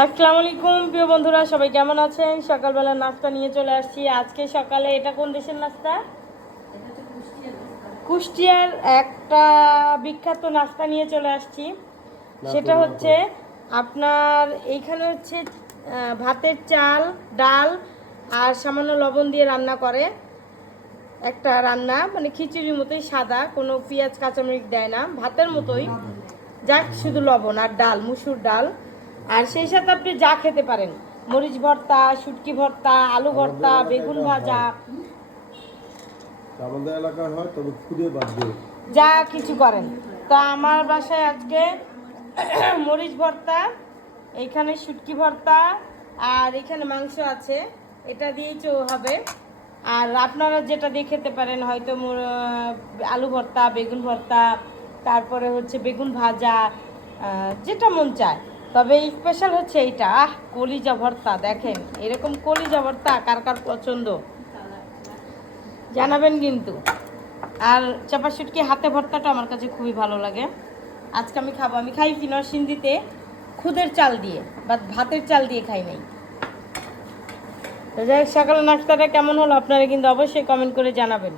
আসসালামু আলাইকুম প্রিয় বন্ধুরা, সবাই কেমন আছেন? সকালবেলা নাস্তা নিয়ে চলে আসছি। আজকে সকালে এটা কোন দেশের নাস্তা? কুষ্টিয়ার একটা বিখ্যাত নাস্তা নিয়ে চলে আসছি। সেটা হচ্ছে আপনার এইখানে হচ্ছে ভাতের চাল, ডাল আর সামান্য লবণ দিয়ে রান্না করে একটা রান্না, মানে খিচুড়ির মতোই সাদা, কোনো পেঁয়াজ কাঁচামরিচ দেয় না, ভাতের মতোই, যাক শুধু লবণ আর ডাল, মুসুর ডাল। আর সেই সাথে আপনি যা খেতে পারেন, মরিচ ভর্তা, শুটকি ভর্তা, আলু ভর্তা, বেগুন ভাজা, আমাদের এলাকায় হয়, তবে খুদে বাদ দিয়ে যা কিছু করেন। তো আমার বাসায় আজকে মরিচ ভর্তা, এইখানে শুটকি ভর্তা, আর এখানে মাংস আছে, এটা দিয়েই হবে। আর আপনারা যেটা দিয়ে খেতে পারেন, হয়তো আলু ভর্তা, বেগুন ভর্তা, তারপরে হচ্ছে বেগুন ভাজা, যেটা মন চায়। তবে স্পেশাল হচ্ছে এইটা, কলিজা ভর্তা। দেখেন এরকম কলিজা ভর্তা কার কার পছন্দ জানাবেন কিন্তু। আর চাপা শুটকি হাতে ভর্তাটা আমার কাছে খুবই ভালো লাগে। আজকে আমি খাবো, আমি খাই কি নরসিংদীতে খুদের চাল দিয়ে বা ভাতের চাল দিয়ে খাই নাই। তো যাই হোক, সকালে নাস্তাটা কেমন হলো আপনারা কিন্তু অবশ্যই কমেন্ট করে জানাবেন।